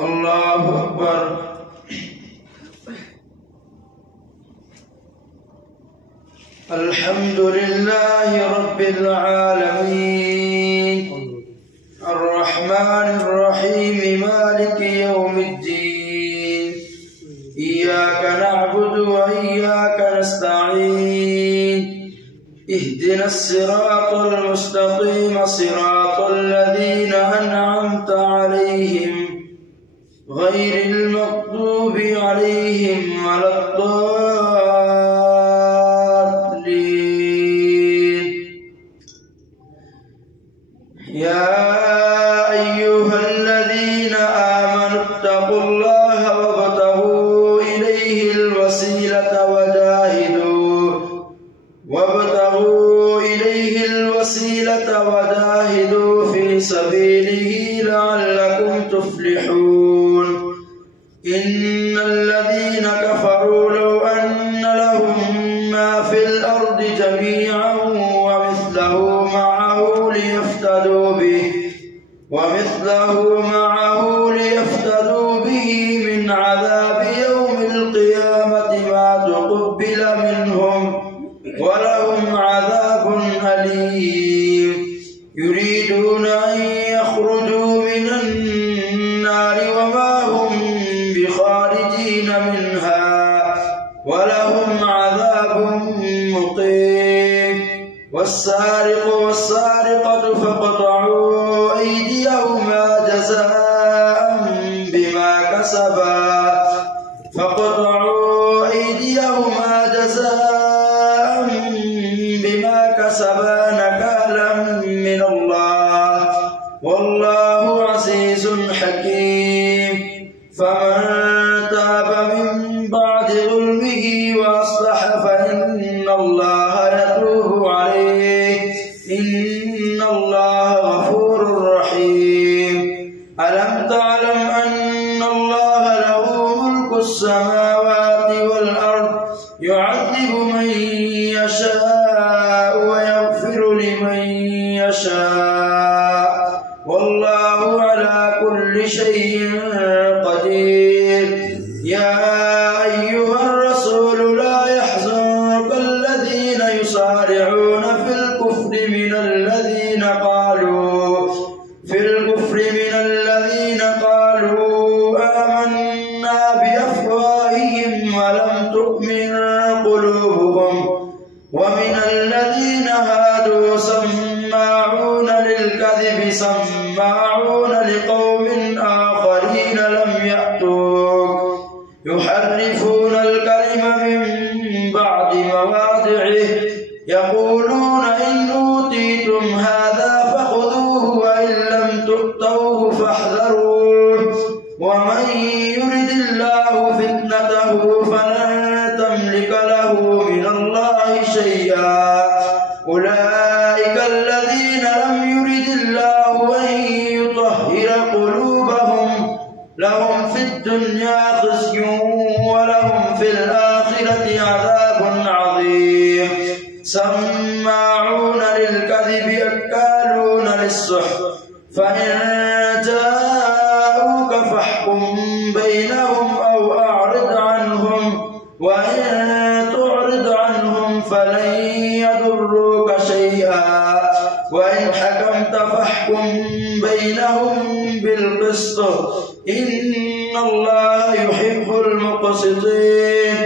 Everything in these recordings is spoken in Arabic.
الله أكبر. الحمد لله رب العالمين الرحمن الرحيم مالك يوم الدين إياك نعبد وإياك نستعين اهدنا الصراط المستقيم صراط الذين أنعمت عليهم غير المغضوب عليهم ولا الضالين. يا أيها الذين آمنوا اتقوا الله وابتغوا إليه الوسيلة وجاهدوا في سبيله لعلكم تفلحون. إن الذين كفروا لو أن لهم ما في الأرض جميعا ومثله معه ليفتدوا به من عذاب يوم القيامة ما تقبل منهم ولهم عذاب أليم. يريدون أن يخرجوا من النار وما هم بخارجين منها ولهم عذاب مقيم. والسارق والسارقة فاقطعوا أيديهما جزاء بما كسبا نكالا من الله والله عزيز حكيم. فمن تاب من بعد ظلمه وأصلح فإن الله يتوب عليه إن الله غفور رحيم. ألم تعلم أن الله له ملك السماوات والأرض يعذب من يشاء ويغفر لمن يشاء والله على كل شيء قدير. يا أيها الرسول لا يحزنك الذين يسارعون في الكفر من الذين قالوا آمنا بأفواههم ولم تؤمن قلوبهم ومن الذين هادوا سماعون للكذب سماعون لقوم آخرين لم يأتوك يحرفون الكلم من بعد مواضعه يقولون إن أوتيتم هذا فخذوه وإن لم تؤتوه فاحذروه ومن يرد الله فتنته فلن تملك له من الله شيئا. أولئك الذين لم يرد الله أن يطهر قلوبهم لهم في الدنيا خزي ولهم في الآخرة عذاب عظيم. سماعون للكذب أكالون للسحت فإن جاءوك فاحكم بينهم أو أعرض عنهم وإن تعرض عنهم فلن يضروك شيئا وإن حكمت فاحكم بينهم بالقسط إن الله يحب المقسطين.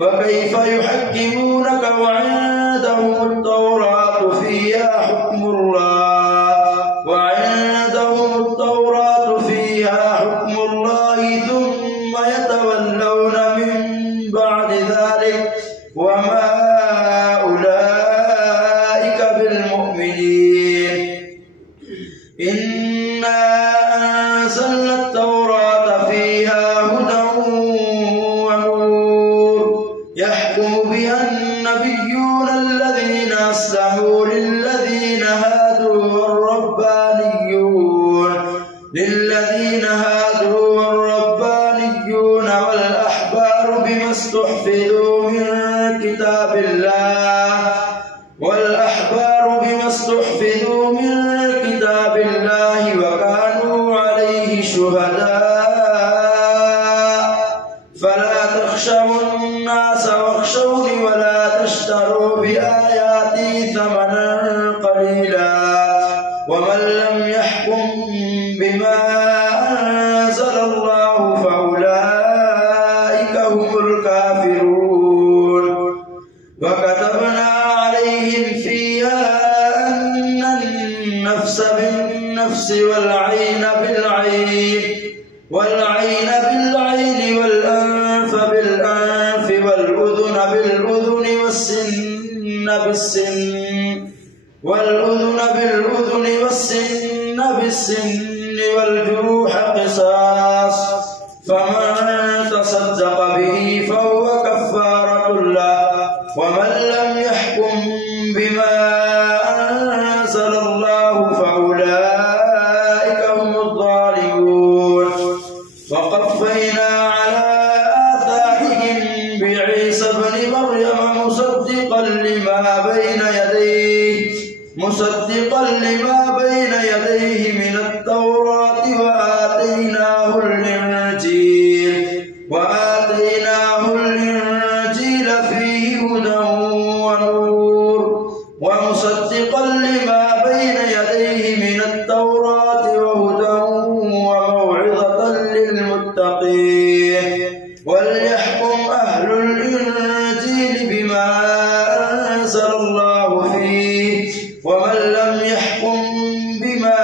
وكيف يحكمونك وعندهم التوراة فيها حكم الله ثم يتولون من بعد ذلك وما أولئك بالمؤمنين. إنا أنزلنا التوراة فيها هدى ونور يحكم بها النبيون الذين أسلموا للذين هادوا والربانيون والأحبار بما استحفظوا من كتاب الله وكانوا عليه شهداء بآياتي ثمنا قليلا ومن لم يحكم بما أنزل الله فأولئك هم الكافرون. وكتبنا عليهم فيها أن النفس بالنفس والعين بالعين والأنف بالأنف والأذن بالأذن والسن بالسن والجروح قصاص فمن تصدق به فهو كفارة له ومن لم يحكم بما أنزل الله فأولئك هم الظالمون. وقفينا على آثارهم بعيسى ابن مريم مصدقا لما بين يديه من التوراة وآتيناه الإنجيل فيه هدى ونور ومصدقا لما بين يديه من التوراة وهدى وموعظة للمتقين. وليحكم أهل الإنجيل بما أنزل الله فيه ومن لم يحكم بما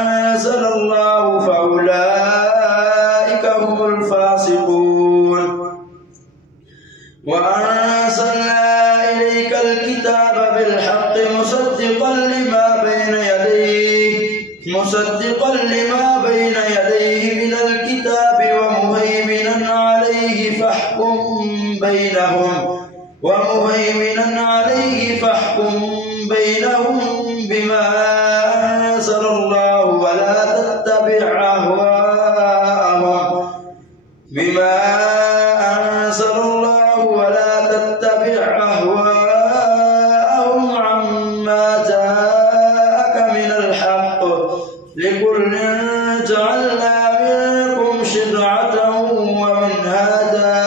أنزل الله فأولئك هم الفاسقون. وأنزلنا إليك الكتاب بالحق مصدقا لما بين يديه من الكتاب ومهيمنا عليه فاحكم بينهم بما أنزل الله ولا تتبع أهواءهم عما جاءك من الحق لكل جعلنا منكم شرعة ومنهاجا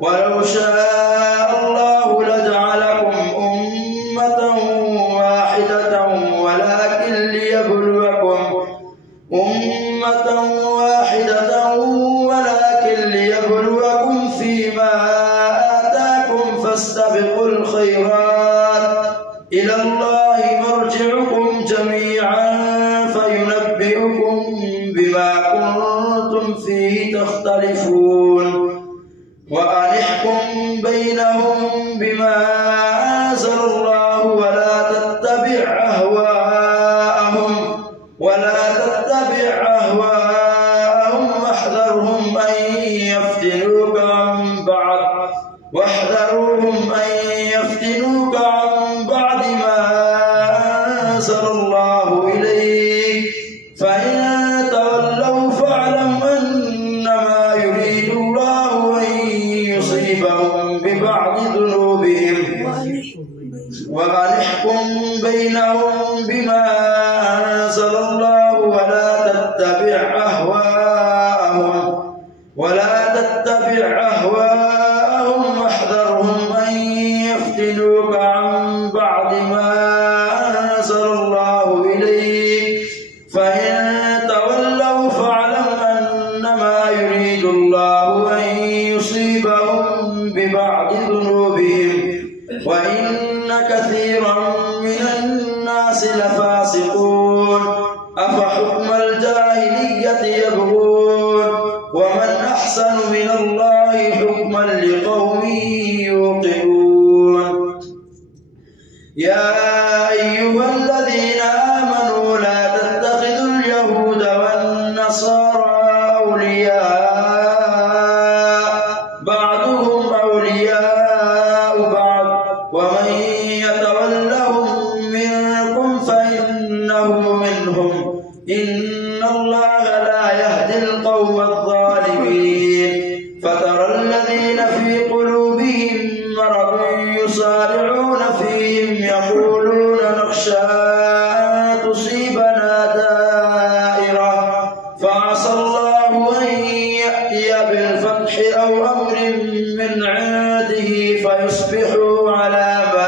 ولو شاء الله لجعلكم أمة واحدة ولكن ليبلوكم فيما آتاكم فاستبقوا الخيرات إلى الله مرجعكم جميعا فينبئكم بما كنتم فيه تختلفون. وأن احكم بينهم بما أنزل الله ولا تتبع أهواءهم واحذرهم أن يفتنوك عن بعد ما أنزل الله إليك فإن تولوا فاعلم أنما يريد الله أن يصيبهم ببعض ذنوبهم. وأن احكم بينهم بما أنزل الله ولا تتبع أهواءهم واحذرهم أن يفتنوك عن بعد ما أنزل الله إليك فإن تولوا فاعلم أنما يريد الله أن يصيبهم ببعض ذنوبهم وإن كثيرا من الناس لفاسقون. أفحكم الجاهلية يبغون ومن أحسن من الله حكما لقوم يوقنون. يا أيها الذين آمنوا لا تتخذوا اليهود والنصارى أولياء بعضهم أولياء بعض ومن يتولهم منكم فإنه منهم إن الله لا يهدي القوم الظالمين. فترى الذين في قلوبهم مرض يسارعون فيهم يقولون نخشى أن تصيبنا دائرة فعسى الله أن يأتي بالفتح أو أمر من عنده فيصبحوا على ما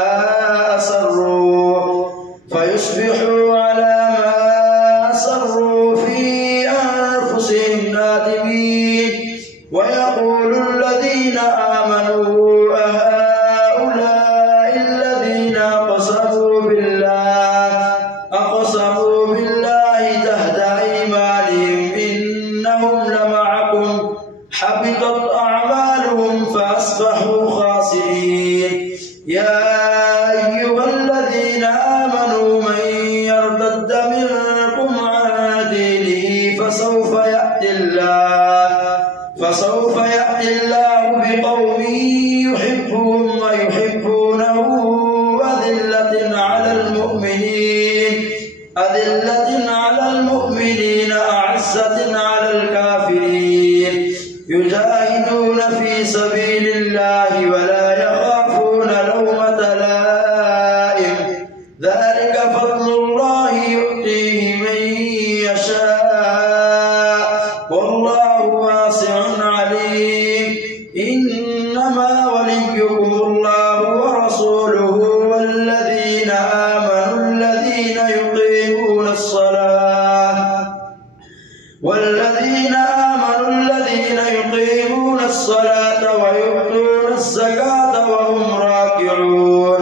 فسوف يأتي الله بقوم يحبهم ويحبونه أذلة على المؤمنين أعزة على الكافرين يجاهدون في سبيل الله ولا يخافون لومة لائم ذلك فضل الله يؤتيه من يشاء والله واسع عليم إنما وليكم الله ورسوله والذين آمنوا الذين يقيمون الصلاة ويؤتون الزكاة وهم راكعون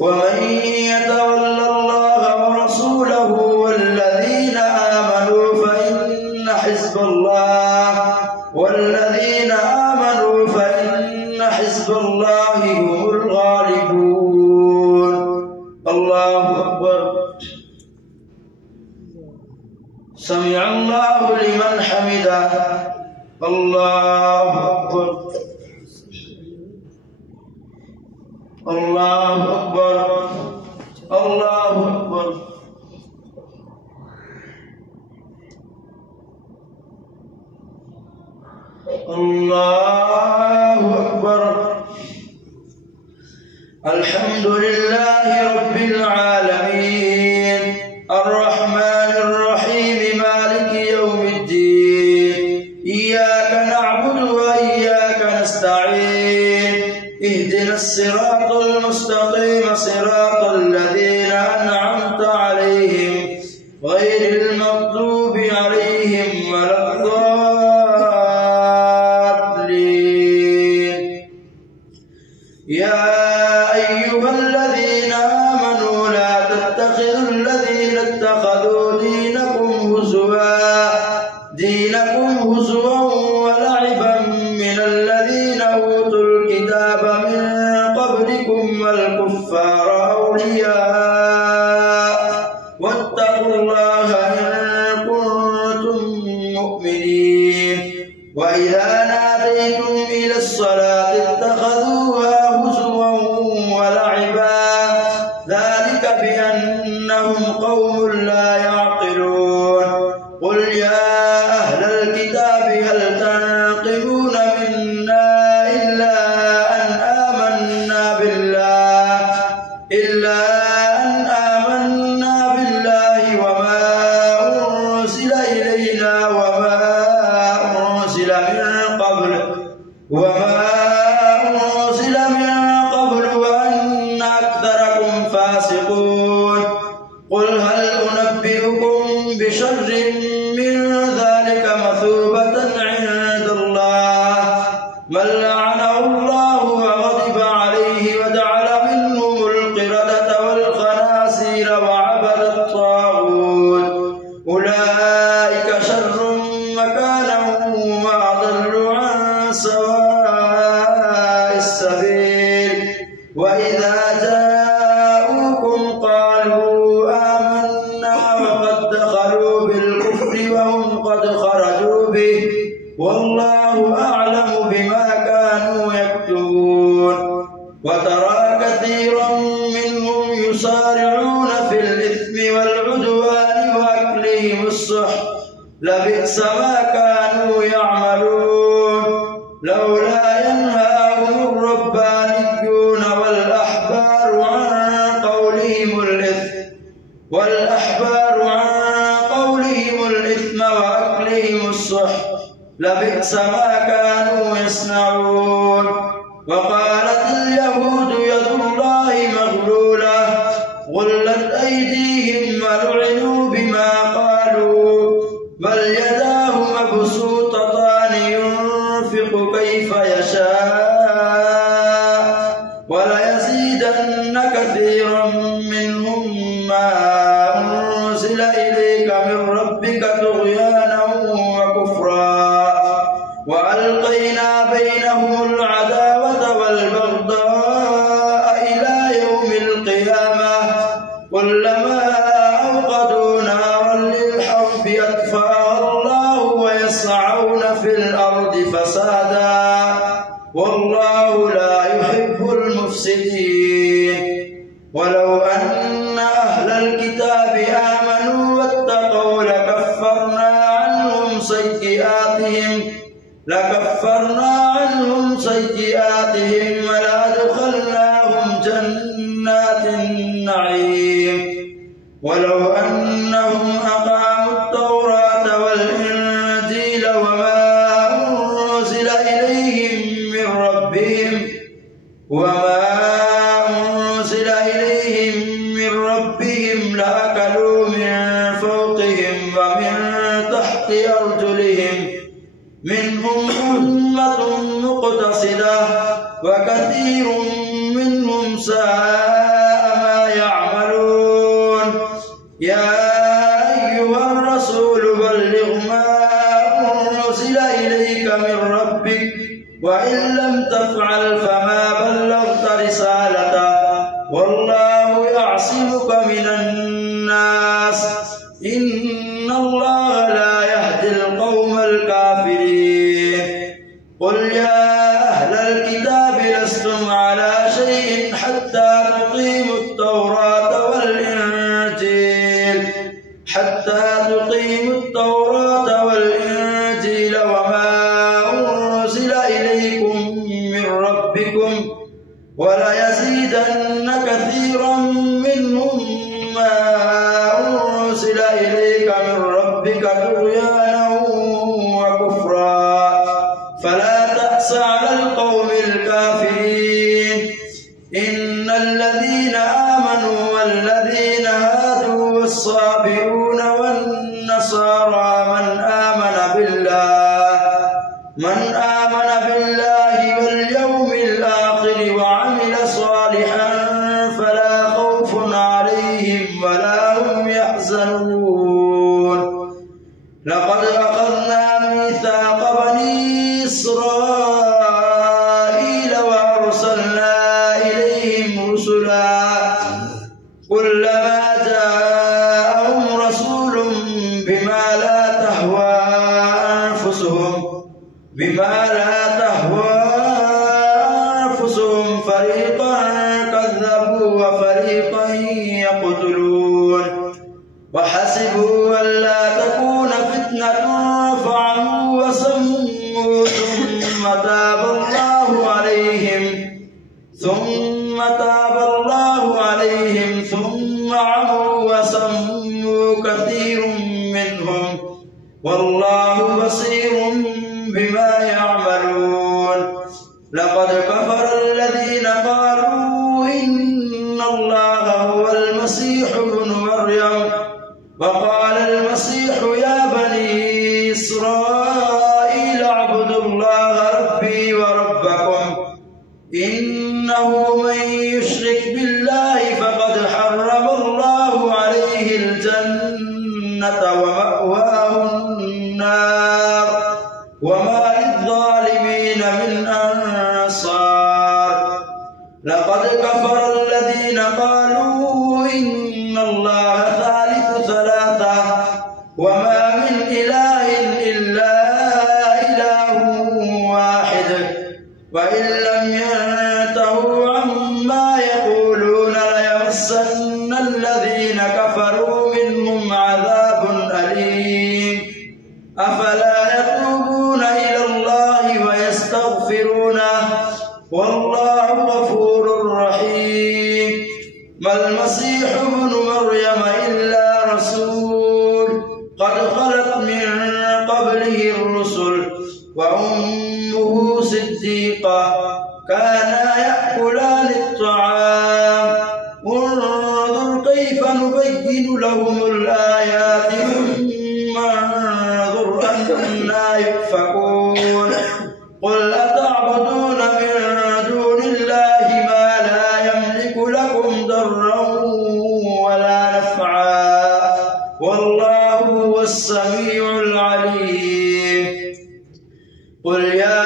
ومن يتول الله ورسوله والذين آمنوا فإن حزب الله هم الغالبون. الله أكبر. سمع الله لمن حمده. الله أكبر. الله أكبر. الله أكبر. الله أكبر. الحمد لله رب العالمين الرحمن الرحيم مالك يوم الدين إياك نعبد وإياك نستعين اهدنا الصراط المستقيم صراط الذين أنعمت عليهم غير المغضوب عليهم ولا الضالين. يا أيها الذين آمنوا لا تتخذوا الذين اتخذوا دينكم هزوا ولعبا من الذين أوتوا الكتاب من قبلكم والكفار أولياء واتقوا الله إن كنتم مؤمنين. وإذا ناديتم إلى الصلاة اتخذوها هزوا ولعبا ذلك بأنهم قوم لا يعقلون. قل يا أهل الكتاب هل تنقمون منا إلا أن آمنا بالله وما أنزل إلينا وما أنزل من قبل وأن أكثركم فاسقون. قل هل أنبئكم بشر من ذلك مثوبة عند الله من لعنه الله وغضب عليه وجعل منهم القردة والخنازير وعبد الطاغوت أولئك شر مكانا وأضل عن سواء السبيل. وإذا جاءوكم قالوا آمنا وقد دخلوا بالكفر وهم قد خرجوا به والله أعلم بما كانوا يكتمون. وترى كثيرا منهم يسارعون في الإثم والعدوان وأكلهم السحت لبئس ما كانوا يعملون. لولا ينهاهم الربانيون والأحبار عن قولهم الإثم وأكلهم السحت لبئس ما كانوا يصنعون. وقالت اليهود يد الله مغلولة غلت أيديهم ولعنوا بما قالوا بل يداه مبسوطتان ينفق كيف يشاء وليزيدن كثيرا منهم ما أنزل إليك من ربك طغيانا وكفرا وألقينا بينهم العداوة والبغضاء إلى يوم القيامة كلما أوقدوا نارا للحرب أطفأها الله يسعون في الأرض فسادا والله لا يحب المفسدين. ولو أن أهل الكتاب آمنوا واتقوا لكفرنا عنهم سيئاتهم ولأدخلناهم جنات النعيم. ولو أنهم أقاموا التوراة والإنجيل وما أنزل إليهم من ربهم لأكلوا من فوقهم ومن تحت أرجلهم منهم أمة مقتصدة وكثير منهم ساء ما يعملون. يا أيها الرسول بلغ ما أنزل إليك من ربك وإن لم تفعل فما بلغت رسالته والله يعصمك من الناس إن الله لا يهدي القوم الكافرين. قل يا أهل الكتاب لستم على شيء حتى تقيموا التوراة والإنجيل وما أنزل إليكم من ربكم وليزيدن كثيرا منهم ما أنزل إليك من ربك طغيانا وكفرا فلا تأس على القوم الكافرين. إن الذين آمنوا والذين هادوا والصابئون والنصارى من آمن بالله واليوم الآخر وعمل صالحا فلا خوف عليهم ولا هم يحزنون. لقد أخذنا ميثاق بني إسرائيل وأرسلنا إليهم رسلا كلما جاءهم رسول بما لا تهوى أنفسهم فريقا كذبوا وفريقا يقتلون. وحسبوا ألا تكون فتنة فعموا وسموا ثم تاب الله عليهم ثم عموا وسموا كثير منهم والله بصير بما يعملون. لقد كفر الذين قالوا إن الله هو المسيح ابن مريم وقال المسيح يا بني إسرائيل اعبدوا الله ربي وربكم إنه من يشرك بالله فقد حرم الله عليه الجنة ومأواه النار وما للظالمين من أنصار. لقد كفر الذين قالوا إن الله ثالث ثلاثة وما من إله إلا إله واحد وإن لم ينتهوا عما يقولون ليمسن الذين كفروا منهم عذاب أليم. أفلا يتوبون إلى الله ويستغفرونه والله غفور رحيم. ما المسيح ابن مريم إلا رسول قد خلت من قبله الرسل وأمه صديقة كانا يأكلان الطعام انظر كيف نبين لهم الآيات ثم انظر أنا يؤفكون. قل أتعبدون من دون الله ما لا يملك لكم ضرا ولا نفعا والله هو السميع العليم. قل يا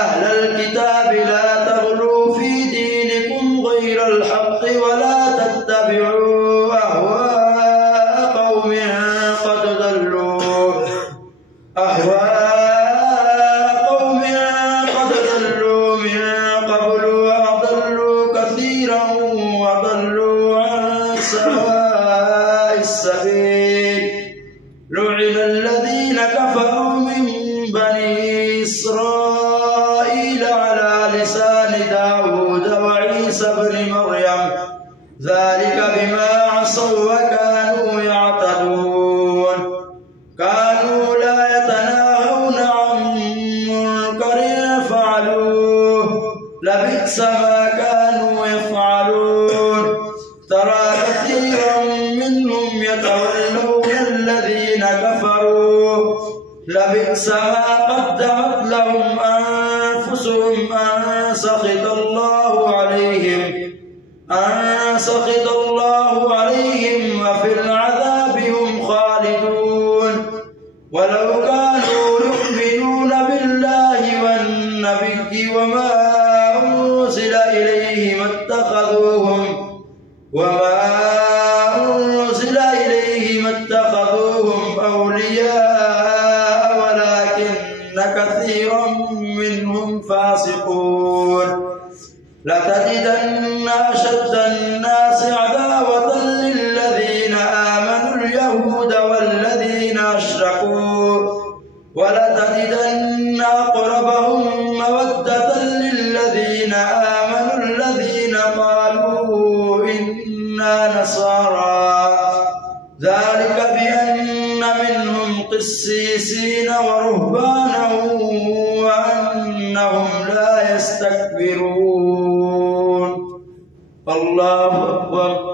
أهل الكتاب لا تغلوا في دينكم غير الحق ولا تتبعوا أهواء قوم قد ضلوا الذين كفروا من بني إسرائيل على لسان داود وعيسى بن مريم ذلك بما عصوا وكانوا يعتدون كانوا لا يتناهون عن منكر فعلوه لبئس ما كانوا يفعلون ترى كثيرا منهم يتولون الذين كفروا لبئس ما قدمت لهم أنفسهم أن سخط الله عليهم وفي العذاب هم خالدون ولو كانوا يؤمنون بالله والنبي وما أنزل إليه ما اتخذوهم أولياء ولكن كثيرا منهم فاسقون لتجدن أشد الناس عداوة للذين آمنوا اليهود والذين أشركوا ولتجدن أقربهم مودة للذين آمنوا الذين قالوا إنا نصارى ذلك بأن منهم قسيسين ورهبانا وأنهم لا يستكبرون الله أكبر.